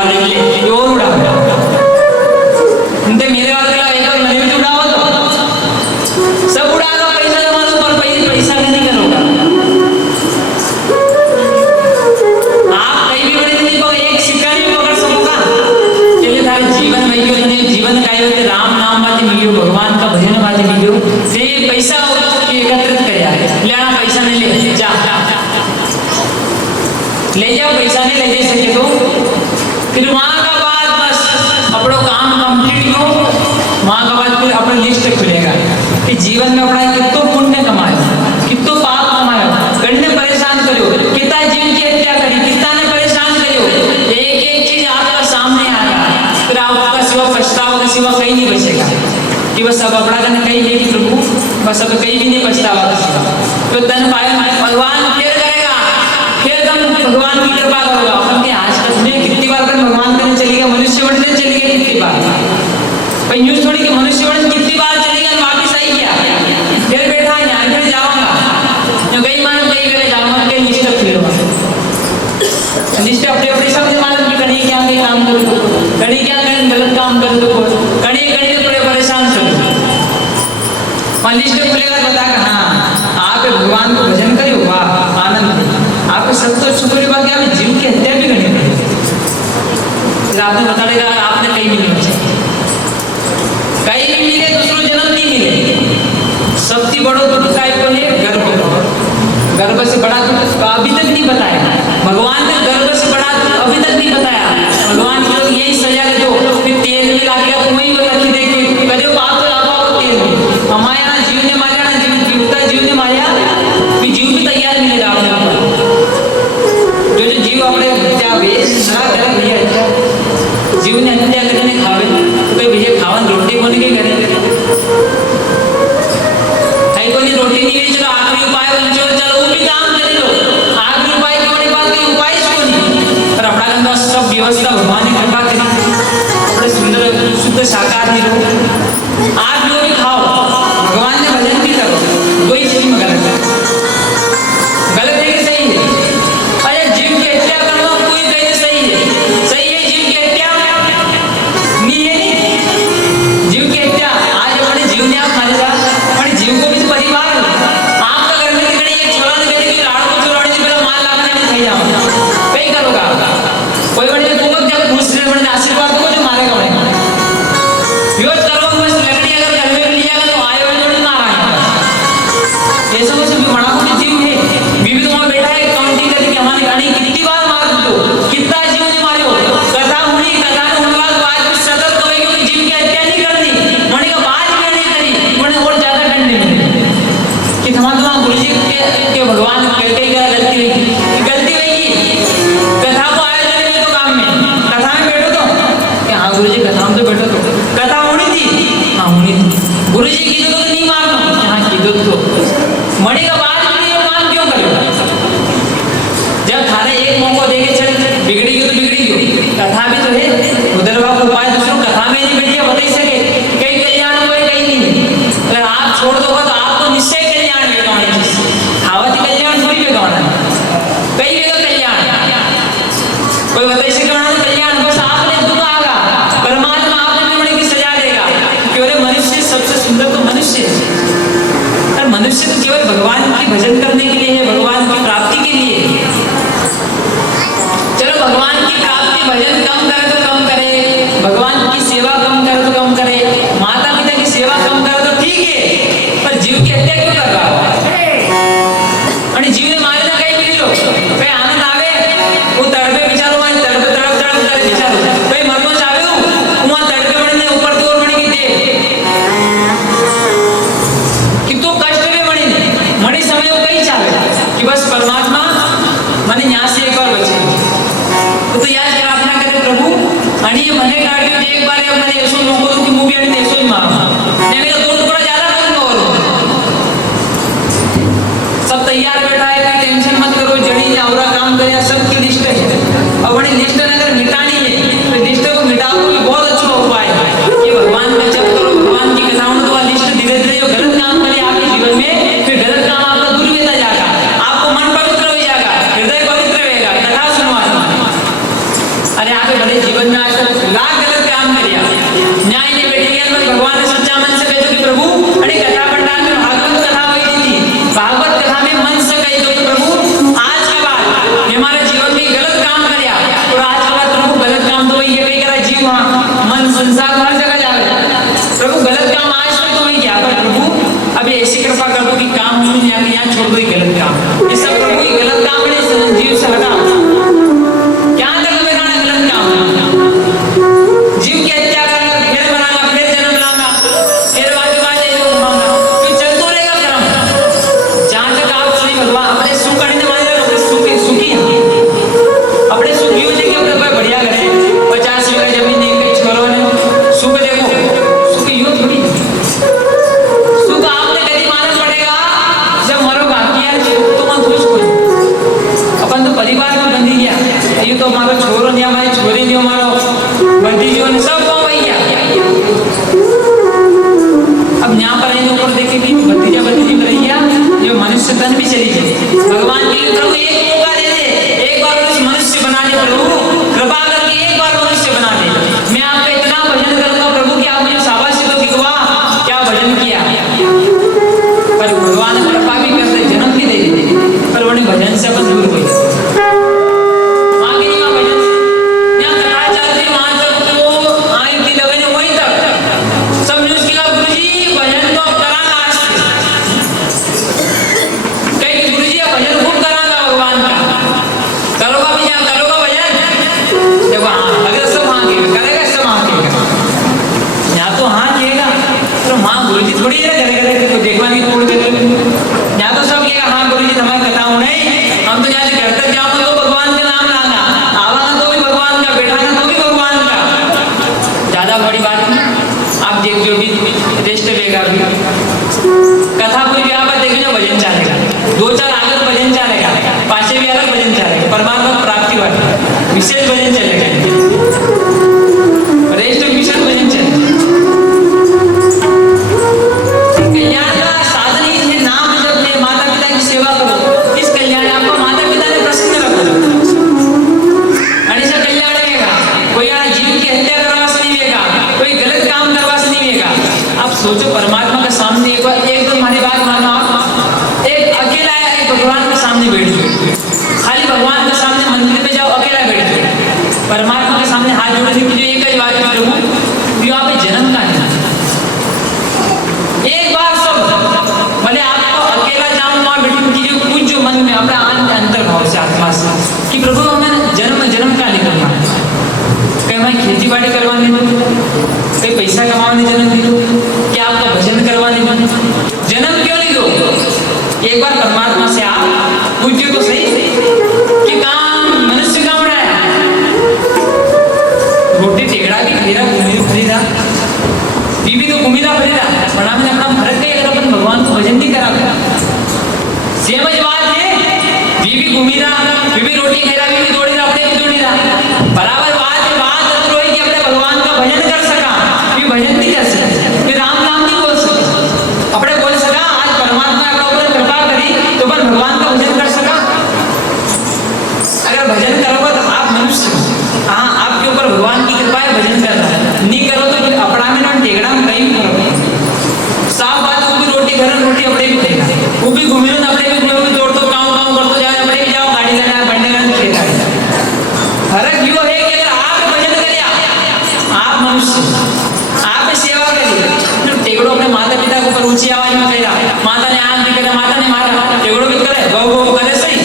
वाले के लिए ये और उड़ा उनते मेरे वाले का एक और मैंने भी उड़ाओ तो सब उड़ा दो, पैसा जमा दो, पर पैसा नहीं करोगा आप कहीं भी बड़े नहीं को एक सिक्का नहीं पकड़ सकोगा। चलिए थारे जीवन में क्यों नहीं जीवन का होते राम नाम बातें मिलियो, भगवान का भजन बातें मिलियो, से पैसा एकत्रित कर यार लेना पैसा नहीं ले जा ले जाओ, पैसा नहीं ले जा सके तो फिर वहां का बाद बस अपना काम कंप्लीट हो, वहां का बाद फिर अपना लिस्ट खुलेगा कि जीवन में अपना कितना पुण्य कमाए, कितना पाप कमाए, करने परेशान करो, कितना जीव की हत्या करी, कितना ने परेशान करो, एक एक चीज आपका सामने आएगा। फिर आपका सिवा पछतावा का सिवा कहीं नहीं बचेगा कि बस अब अपना करने कहीं नहीं कि प्रभु बस अब कहीं भी नहीं पछतावा का सिवा। तो तन पाए भगवान फिर करेगा, फिर तुम भगवान की कृपा करोगा। अपने आज तक में कितनी बार भगवान करने चली गया, मनुष्य बनने चली गई कितनी बार, भाई न्यूज थोड़ी कि मनुष्य बन कितनी बार चली गई वापिस आई क्या, फिर बैठा यहाँ फिर जाऊंगा जो गई मानो कहीं करे जाऊंगा कहीं लिस्ट फिरूंगा लिस्ट अपने अपने सब मालूम की कड़ी क्या कहीं काम करो, कड़ी क्या कहीं गलत काम कर दो, कड़ी कड़ी तो बड़े परेशान करो। लिस्ट खुलेगा बता हाँ आप भगवान को भजन करो, वाह आनंद, आपको सब तो शुक्र बात है, आप जीव की हत्या भी करनी पड़ेगी। आपने बता देगा आपने कहीं भी नहीं बचा, कहीं भी मिले दूसरों जन्म नहीं मिले। सबसे बड़ो दुख काय को है गर्भ, गर्भ से बड़ा दुख अभी तक नहीं बताया भगवान ने, गर्भ से बड़ा दुख अभी तक नहीं बताया भगवान की। लोग यही सजा दे दो फिर तेल में ला के तुम्हें ही रखी देगी कदे पाप तो लाभा हो तेल में हमारे यहाँ जीव ने मारा ना जीव ने मारा फिर जीव भी तैयार मिलेगा आपने ऊपर जो जीव अपने हत्या वेश ना करे भैया जीव ने हत्या करने खावे तो भाई भैया खावन रोटी कोनी के करे भाई कोनी रोटी नहीं है, चलो आखिरी उपाय बन चलो वो भी काम कर लो, आखिरी उपाय के बड़े बात कोई उपाय इसको नहीं, पर अपना गंदा सब व्यवस्था भगवान की कृपा करी अपने सुंदर शुद्ध शाकाहारी रहो, आप जो भी खाओ भगवान ने भजन भी करो, कोई चीज में गलत है कि सही है। अरे जीव की हत्या करना कोई कहे सही है जीव की हत्या नहीं है, जीव की हत्या आज अपने जीव ने आप मारे जा अपने जीव को भी परिवार आपका घर में निकली एक छोरा निकली कि लाड़ को छोराड़ी से पहले माल लागने नहीं खाई जाओ कहीं करोगा कोई बड़े तुम लोग जब घुस रहे बड़े आशीर्वाद को जो मारेगा उन्हें विरोध करो बस लकड़ी अगर घर में लिया तो आए वाले बड़े मारा ऐसा कुछ बड़ा कोई जीव है बीबी तुम्हारा बेटा है काउंटिंग करके हमारी गाड़ी कितनी बार मार दो कितना जीव ने मारे हो कथा हुई कथा होने बाद भी सतर्क हो क्योंकि जीव की हत्या नहीं करनी मरने के बाद भी नहीं करी उन्हें और ज्यादा दंड मिले कि तुम्हारा गुरु जी के भगवान कहते ही गलती हुई कथा को आया करने तो काम में कथा में बैठो तो कि हाँ गुरु जी कथा में तो बैठो तो कथा होनी थी हाँ होनी थी गुरु जी की तो नहीं मारना हाँ की तो मरने के बाद भी ये काम क्यों करेगा जब थारे एक मौका देके चल बिगड़ी गई तो बिगड़ी गई कथा भी तो है उधर का उपाय दूसरों कथा में नहीं बैठिए बता ही सके कहीं कल्याण हुए कहीं नहीं अगर आप छोड़ दोगे तो आपको निश्चय कल्याण बेगा खावती कल्याण थोड़ी बेगा कई बेगा कल्याण कोई बता ही सके कल्याण बस आपने दुख आगा परमात्मा आपने बड़ी की सजा देगा क्योंकि मनुष्य सबसे सुंदर तो मनुष्य है, मनुष्य तो केवल भगवान की भजन करने के लिए है, भगवान की प्राप्ति के लिए। चलो भगवान की प्राप्ति भजन कम करे तो कम करे, भगवान की सेवा कम करे तो कम करे, माता पिता की सेवा कम करे तो ठीक है, पर जीव की हत्या क्यों कर रहा हो? और जीव ने मारे ना कहीं मिली लो भाई आनंद आवे वो तड़पे बिचारो वहां तड़प करे बिचारो भाई मरनो चाहे वहां तड़पे बड़े ने ऊपर की ओर बड़ी की दे कि तो कष्ट में बड़ी मणि समय वो कहीं चाहे छोरो नहीं, हमारी छोरी नहीं, हमारो भतीजो ने सब गाँव भैया। अब यहाँ पर ऊपर देखेंगे भतीजा भतीजी भैया, जो मनुष्य तन भी चली गई। भगवान के प्रभु एक मौका दे दे, एक बार उस मनुष्य बना दे प्रभु, कृपा करके एक बार मनुष्य बना दे। मैं आपका इतना भजन करूंगा प्रभु कि आप मुझे शाबाशी तो दिखवा, क्या भजन किया। पर भगवान कृपा भी करते, जन्म भी दे देते, पर उन्हें भजन से अपन दूर हुए। आगे नहीं वहाँ भजन से यहाँ कथा चलती, वहां तक तो आई थी लगने वहीं तक सब न्यूज की गुरु जी भजन तो कराना आज कई गुरु जी भजन खूब कराना भगवान का, करोगा भी यहाँ करोगा भजन। देखो हाँ अगर सब हाँ करेगा, सब हाँ करेगा, यहाँ तो हाँ किएगा, तो हाँ गुरु जी थोड़ी देर करेगा, देखवा नहीं तोड़ देते। यहाँ तो सब कहेगा हाँ गुरु जी हमारी कथा हो नहीं, हम तो यहाँ से घर तक जाओगे तो भगवान का नाम लाना, आवाना तो भी भगवान का, बैठाना तो भी भगवान का। ज्यादा बड़ी बात नहीं, आप देख जो भी रेस्ट लेगा भी कथा कोई भी आप देखो भजन चलेगा, 2-4 अलग भजन चलेगा, पाछे भी अलग भजन चलेगा, परमात्मा प्राप्ति वाले विशेष भजन चलेगा, रेस्ट विशेष भजन चलेगा। कल्याण का साधन ही है नाम जपने, माता पिता की सेवा करो, इस कल्याण आपको माता पिता ने प्रसन्न रखो। ऐसा कल्याण रहेगा, कोई यहाँ जीव की हत्या करवा से नहीं रहेगा, कोई गलत काम करवा से नहीं रहेगा। आप सोचो परमात्मा के सामने एक बार एक दो हमारी बात मानो, आप एक अकेला एक भगवान के सामने बैठ जाओ, खाली भगवान के सामने मंदिर में जाओ, अकेला बैठ जाओ, परमात्मा के सामने हाथ जोड़े से कीजिए एक ही बात करूँ, जो आप जन्म का नहीं, एक बार सब भले आपको अकेला जाऊं वहां बैठी कीजिए, कुछ जो मन में अपना अंतर भाव से आत्मा से कि प्रभु हमें जन्म का नहीं करना, कहीं हमें खेती बाड़ी करवाने दो, कहीं पैसा कमाने जन्म दे दो, क्या आपका भजन करवाने दो, जन्म क्यों नहीं दो। एक बार परमात्मा से आप पूछिए तो सही कि काम मनुष्य काम रहा है, रोटी टेकड़ा भी खरीदा, खरीदा बीबी तो घूमीदा खरीदा, बड़ा में अपना फर्क है, अगर अपन भगवान को भजन नहीं करा सेमज बात है, बीबी घूमीदा, बीबी रोटी खेरा, बीबी दौड़ी रहा, अपने भी दौड़ी रहा, बराबर बात है। बात अंदर होई कि अपने भगवान का भजन कर सका, भी भजन नहीं कर सके, फिर राम नाम नहीं बोल सके, अपने बोल सका आज परमात्मा अपने ऊपर कृपा करी तो अपन भगवान का भजन कर सका। अगर भजन करोगे तो आप मनुष्य, हाँ आपके ऊपर भगवान की कृपा है, भजन करना है, नहीं करो तो फिर अपना में ना टेकड़ा में कहीं भी करो, साफ बात वो भी रोटी घर रोटी अपने भी देगा, वो भी घूमे ना अपने भी घूमे, तोड़ तो काम कर तो जाए, अपने भी जाओ गाड़ी लेना बढ़ने का खेता है। फर्क यो है कि अगर आप भजन करिए, आप मनुष्य आप सेवा करिए, फिर टेकड़ो अपने माता पिता को ऊपर ऊंची आवाज में कह रहा, माता ने आग भी करे, माता ने मारा, टेकड़ो भी करे, गौ गौ करे, सही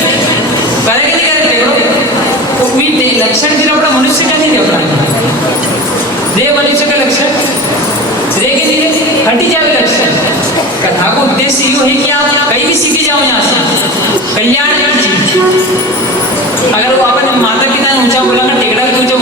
करे कि नहीं करे टेकड़ो, तो भी लक्षण फिर अपना मनुष्य का नहीं दे, अपना दे मनुष्य का लक्षण धीरे धीरे हटी जाए लक्षण। कथा का उद्देश्य यो है कि आप कहीं भी सीखे जाओ, यहाँ से कल्याण की चीज। अगर वो अपन माता पिता ने ऊंचा बोला, टेकड़ा भी ऊंचा